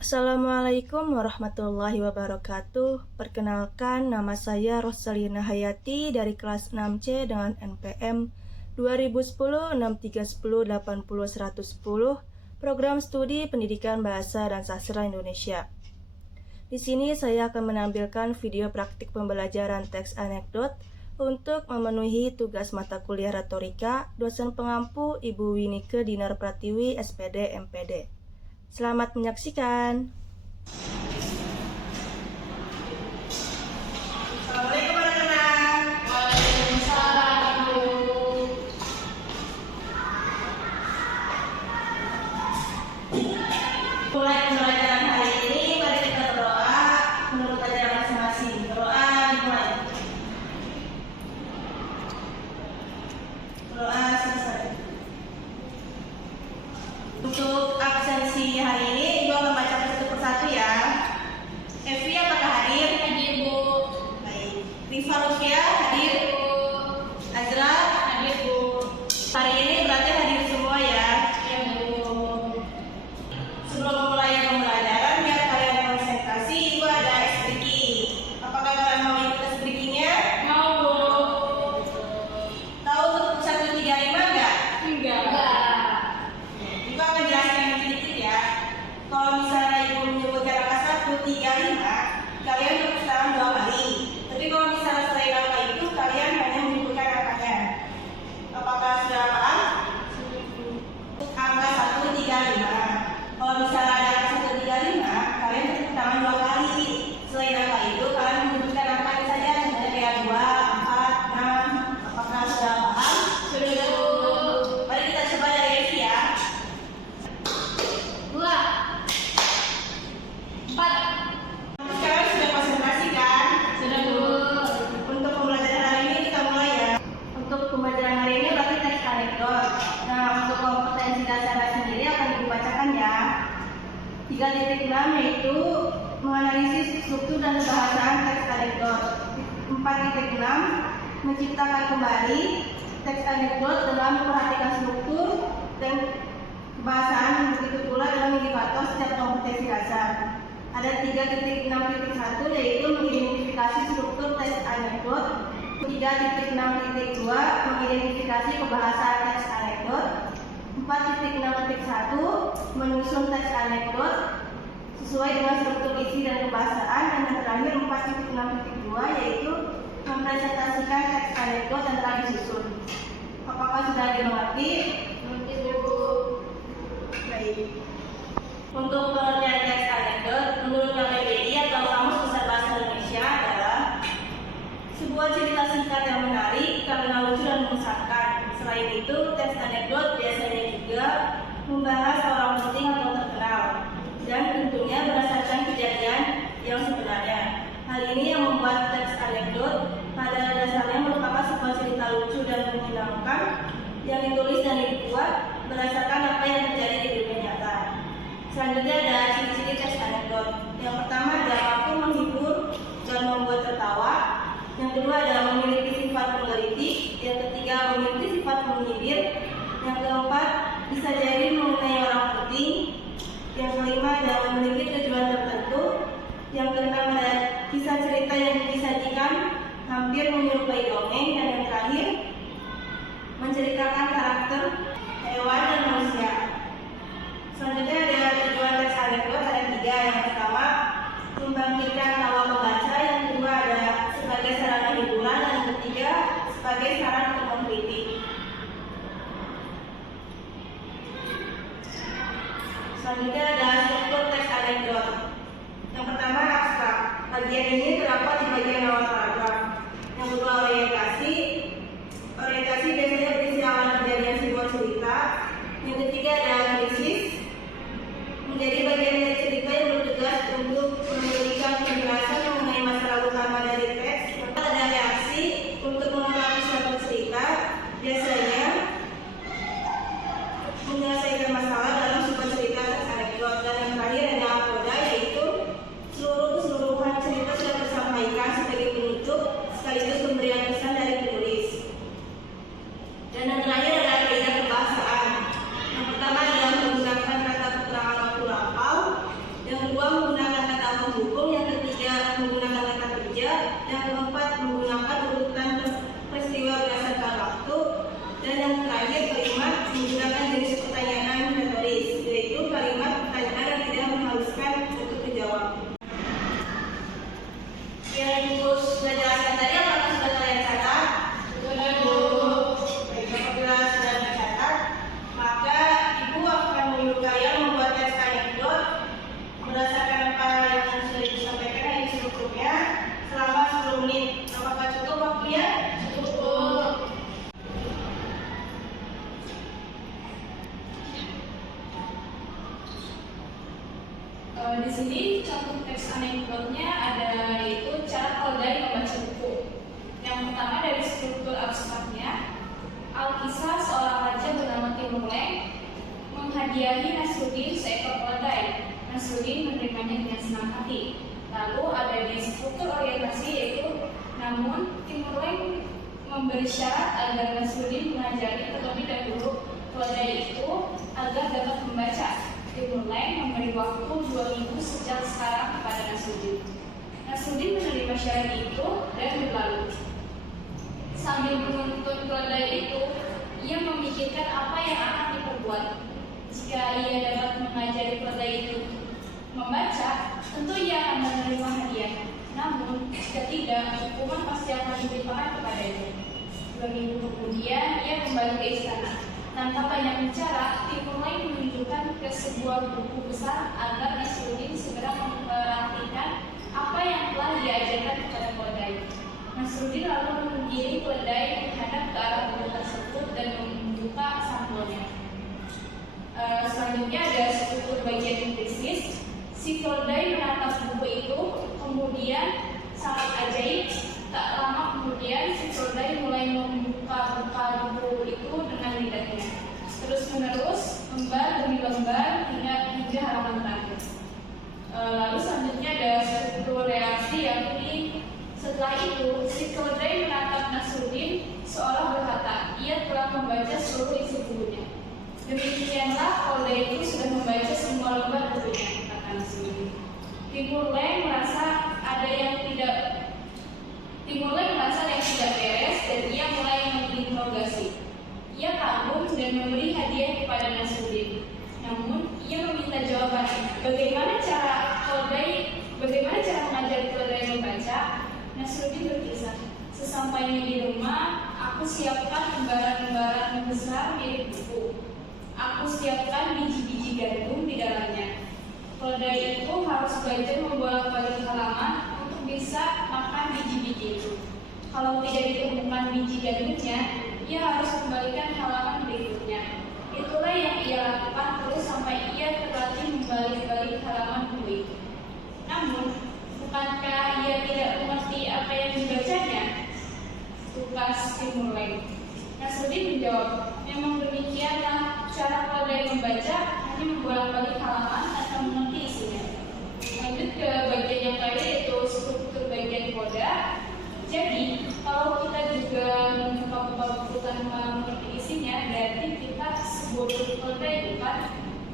Assalamualaikum warahmatullahi wabarakatuh. Perkenalkan, nama saya Rosalina Hayati dari kelas 6C dengan NPM 2010-6310-80-110, Program Studi Pendidikan Bahasa dan Sastra Indonesia. Di sini saya akan menampilkan video praktik pembelajaran teks anekdot untuk memenuhi tugas mata kuliah retorika dosen pengampu Ibu Winike Dinar Pratiwi, SPD, MPD. Selamat menyaksikan. Assalamualaikum anak-anak. Waalaikumsalam, Bu. Mulai pembelajaran hari ini, mari kita berdoa menurut ajaran masing-masing. Berdoa dimulai. Berdoa selesai. Untuk absensi hari ini, Ibu akan baca satu persatu ya. Evi apakah hadir? Hadir, Bu. Baik. Rifa Rukia hadir? Bu. Azra? Hadir, Bu. Hari ini berarti hadir semua ya. Ya, Bu. Sebelum memulai pembelajaran, biar kalian konsentrasi, Ibu ada speaking. Apakah kalian mau ikut speakingnya? Mau, Bu. Tahu untuk 135 enggak? Enggak. Ibu akan jelaskan sedikit ya. Kalau misalnya Ibu menyebutkan angka 135, kalian untuk sekarang 2 kali. Tapi kalau misalnya selain angka itu, kalian hanya menyebutkan angkanya. Apakah sudah paham? Angka 135. Kalau misalnya ada angka 135, kalian tepuk tangan 2 kali. Selain angka itu, kalian menyebutkan angkanya saja, sebenarnya kayak 2, 4, 6. Apakah sudah paham? Sudah, Bu. Mari kita coba dari Evi ya. 2, 4. Sekarang sudah konsentrasi kan? Sudah, Bu. Untuk pembelajaran hari ini kita mulai ya. Untuk pembelajaran hari ini berarti teks anekdot. Nah, untuk kompetensi dasarnya sendiri akan dibacakan ya. 3.6 yaitu menganalisis struktur dan kebahasaan teks anekdot. 4.6 menciptakan kembali teks anekdot dengan memperhatikan struktur dan kebahasaan, begitu pula dengan indikator setiap kompetensi dasar. Ada 3.6.1 yaitu mengidentifikasi struktur teks anekdot. 3.6.2 mengidentifikasi kebahasaan teks anekdot. 4.6.1 menyusun teks anekdot sesuai dengan struktur isi dan kebahasaan. Dan yang terakhir 4.6.2 yaitu mempresentasikan teks anekdot yang telah disusun. Apakah sudah dimengerti? Mungkin, Bu. Baik. Untuk pengertian teks anekdot menurut KBBI atau Kamus Besar Bahasa Indonesia adalah sebuah cerita singkat yang menarik karena lucu dan mengesankan. Selain itu, teks anekdot biasanya juga membahas orang penting atau terkenal dan tentunya berdasarkan kejadian yang sebenarnya. Hal ini yang membuat teks anekdot pada dasarnya merupakan sebuah cerita lucu dan menyenangkan yang ditulis dan dibuat berdasarkan apa yang terjadi di dunia nyata. Selanjutnya ada ciri-ciri teks anekdot. Yang pertama adalah mampu menghibur dan membuat tertawa. Yang kedua adalah memiliki sifat menggelitik. Yang ketiga memiliki sifat menyindir. Yang keempat bisa jadi mengenai orang penting. Yang kelima adalah memiliki tujuan tertentu. Yang keenam adalah kisah cerita yang disajikan hampir menyerupai dongeng. Dan yang terakhir menceritakan karakter hewan dan manusia. Selanjutnya ada tujuan teks anekdot, ada 3. Yang pertama membangkitkan tawa pembaca. Yang kedua ada sebagai sarana hiburan. Dan yang ketiga sebagai saran untuk mengkritik. Selanjutnya ada struktur teks anekdot. Yang pertama abstrak. Bagian ini terdapat di bagian awal paragraf. Yang kedua orientasi. Orientasi biasanya berisi awal kejadian sebuah cerita. Yang ketiga ada analisis. Menjadi bagian dari cerita yang bertugas untuk memberikan penjelasan mengenai masalah utama dari teks. Ada reaksi untuk melengkapi suatu cerita. Biasanya menyelesaikan masalah dalam sebuah cerita teks anekdot. Dan yang terakhir ada apoda, yaitu seluruh keseluruhan cerita sudah tersampaikan sebagai penutup sekaligus pemberian pesan dari penulis. Dan Di sini contoh teks anekdotnya ada yaitu cara Keledai membaca buku. Yang pertama dari struktur abstraknya, Alkisah seorang raja bernama Timur Leng menghadiahi Nasruddin seekor keledai. Nasruddin menerimanya dengan senang hati. Lalu ada di struktur orientasi yaitu, namun Timur Leng memberi syarat agar Nasruddin mengajari terlebih dahulu keledai itu agar dapat membaca. Timur Leng memberi waktu 2 minggu sejak sekarang kepada Nasruddin. Nasruddin menerima syarat itu dan berlalu. Sambil menuntun keledai itu, ia memikirkan apa yang akan diperbuat. Jika ia dapat mengajari keledai itu membaca, tentu ia akan menerima hadiah. Namun, jika tidak, hukuman pasti akan diberikan kepadanya. 2 minggu kemudian, ia kembali ke istana. Tanpa banyak bicara, Timur Leng menunjukkan ke sebuah buku besar agar Nasruddin segera memperhatikan apa yang telah diajarkan kepada keledai. Nasruddin lalu menggiring keledai menghadap ke arah buku tersebut dan membuka sampulnya. Selanjutnya ada struktur bagian implisit. Si keledai menatap buku itu, kemudian sangat ajaib. Tak lama kemudian si keledai mulai membuka buku itu dengan lidahnya. Terus menerus, lembar demi lembar hingga halaman terakhir. Lalu selanjutnya ada struktur reaksi, yakni setelah itu si keledai menatap Nasruddin seolah berkata, ia telah membaca seluruh isi bukunya. Demikianlah keledai itu sudah membaca semua lembar bukunya, kata Nasruddin. Timur Leng merasa ada yang tidak beres dan ia mulai menginterogasi. Ia kagum dan memberi hadiah kepada Nasruddin. Namun ia meminta jawaban, bagaimana cara mengajari keledai membaca? Nasruddin berkisah, sesampainya di rumah, aku siapkan lembaran-lembaran besar mirip buku. Aku siapkan biji-biji gandum di dalamnya. Keledai itu harus belajar membolak-balik halaman untuk bisa makan biji-biji itu. Kalau tidak ditemukan biji gandumnya, ia harus kembalikan halaman berikutnya. Itulah yang ia lakukan terus sampai ia terlatih membalik-balik halaman buku itu. Namun, bukankah ia tidak mengerti apa yang dibacanya? Tugas Timur Leng. Nasruddin menjawab, memang demikianlah cara keledai membaca, hanya membolak-balik halaman tanpa mengerti isinya. Lanjut ke bagian yang terakhir yaitu struktur bagian koda. Jadi, kalau kita juga membuka buku tanpa mengerti isinya, berarti kita sebodoh keledai, bukan?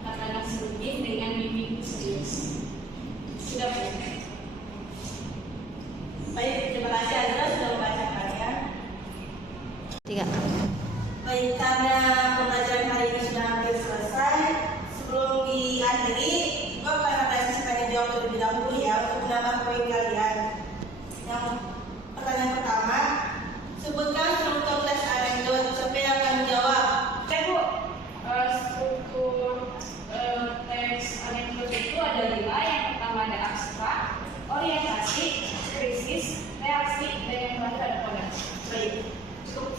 Kata Nasruddin dengan mimik serius. Sudah boleh. Baik, terima kasih Azra sudah membacakannya. 3. Baik, karena pembelajaran hari ini sudah hampir selesai, sebelum diakhiri, gue akan sesi tanya jawab terlebih dahulu ya untuk menambah poin kalian. Yang pertanyaan pertama, sebutkan struktur teks anekdot. Siapa yang akan menjawab? Bu, struktur teks anekdot itu ada 5. Yang pertama ada abstrak, orientasi, krisis, reaksi, dan yang terakhir ada koda. Baik, cukup.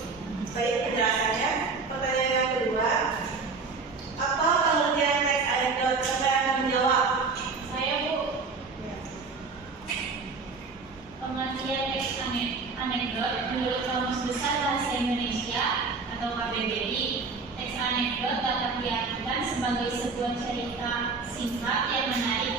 Baik penjelasannya. Pertanyaan yang kedua, apa pengertian teks anekdot? Siapa yang akan menjawab? Saya, Bu. Pengertian teks anekdot menurut Kamus Besar Bahasa Indonesia atau KBBI, teks anekdot dapat diartikan sebagai sebuah cerita singkat yang menarik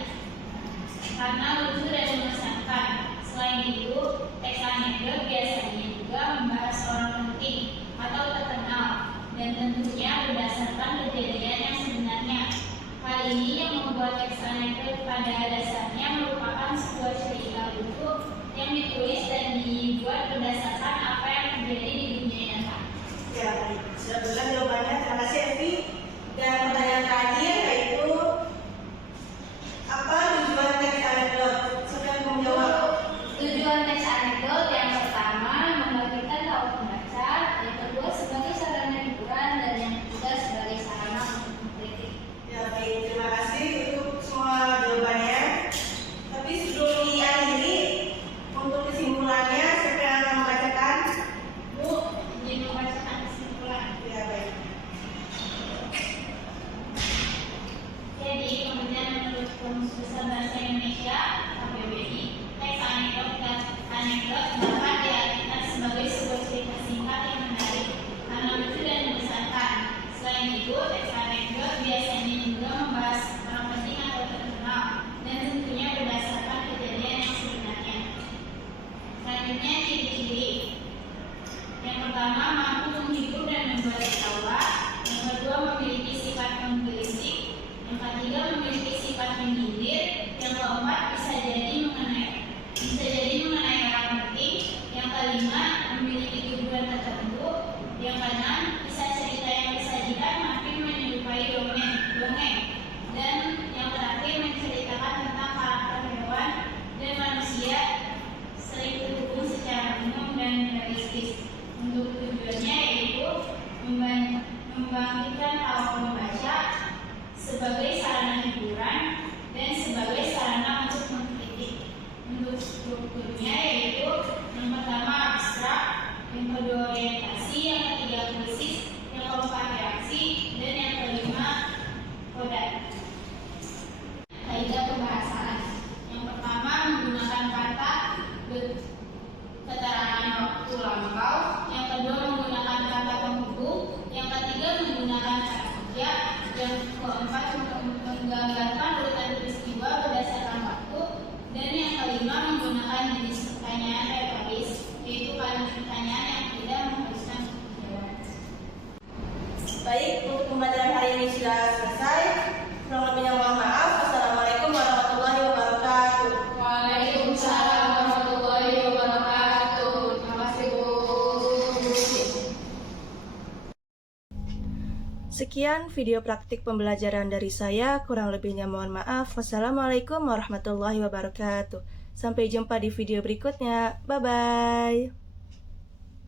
karena lucu dan mengesankan. Selain itu, teks anekdot biasanya juga membahas orang penting atau terkenal dan tentunya berdasarkan kejadian yang sebenarnya. Hal ini yang membuat teks anekdot pada dasarnya merupakan sebuah cerita lucu yang ditulis dan dibuat berdasarkan apa yang terjadi di dunia nyata. Ya, baik. Sudah benar jawabannya. Terima kasih, Evi. Dan pertanyaan terakhir yaitu, apa tujuan teks anekdot? Siapa yang mau menjawab? Tujuan teks anekdot yang pertama membangkitkan tahu pembaca, yang kedua sebagai sarana hiburan, dan yang ketiga sebagai sarana untuk mengkritik. Ya, baik. Terima kasih untuk semua jawabannya. Tapi sebelum diakhiri, untuk kesimpulannya, siapa yang akan membacakan? Bu, izin membacakan kesimpulan. Ya, baik. Jadi Rumus Besar Bahasa Indonesia KBBI. Teks anekdot dapat diartikan sebagai sebuah cerita singkat yang menarik karena lucu dan membosankan. Selain itu, teks anekdot biasanya juga membahas orang penting atau terkenal dan tentunya berdasarkan kejadian yang sebenarnya. Selanjutnya, ciri-ciri. Yang pertama, mampu menghibur dan membuat tertawa. Yang kedua, memiliki sifat menggelitik. Yang ketiga, memiliki sifat menyindir. Yang keempat, bisa jadi mengenai orang penting. Yang kelima, memiliki tujuan tertentu. Yang keenam, kisah cerita yang disajikan hampir menyerupai dongeng. Dan yang terakhir, menceritakan tentang karakter hewan dan manusia sering terhubung secara umum dan realistis. Untuk tujuannya yaitu membangkitkan tawa pembaca sebagai sarana hiburan dan sebagai sarana untuk mengkritik. Untuk strukturnya yaitu yang pertama abstrak, yang kedua orientasi, yang ketiga krisis, yang keempat reaksi, dan yang kelima koda. Kaidah pembahasan. Yang pertama, menggunakan kata keterangan waktu lampau. Yang kedua, menggunakan kata penghubung. Yang ketiga, menggunakan kata kerja. Yang keempat, menggambarkan urutan peristiwa berdasarkan waktu. Dan yang kelima, menggunakan jenis pertanyaan retoris, yaitu pertanyaan yang tidak mengharuskan jawaban. Baik, untuk pembelajaran hari ini sudah selesai. Kurang lebihnya mohon maaf. Wassalamualaikum warahmatullahi wabarakatuh. Waalaikumsalam warahmatullahi wabarakatuh. Terima kasih, Bu. Sekian video praktik pembelajaran dari saya, kurang lebihnya mohon maaf. Wassalamualaikum warahmatullahi wabarakatuh. Sampai jumpa di video berikutnya. Bye-bye.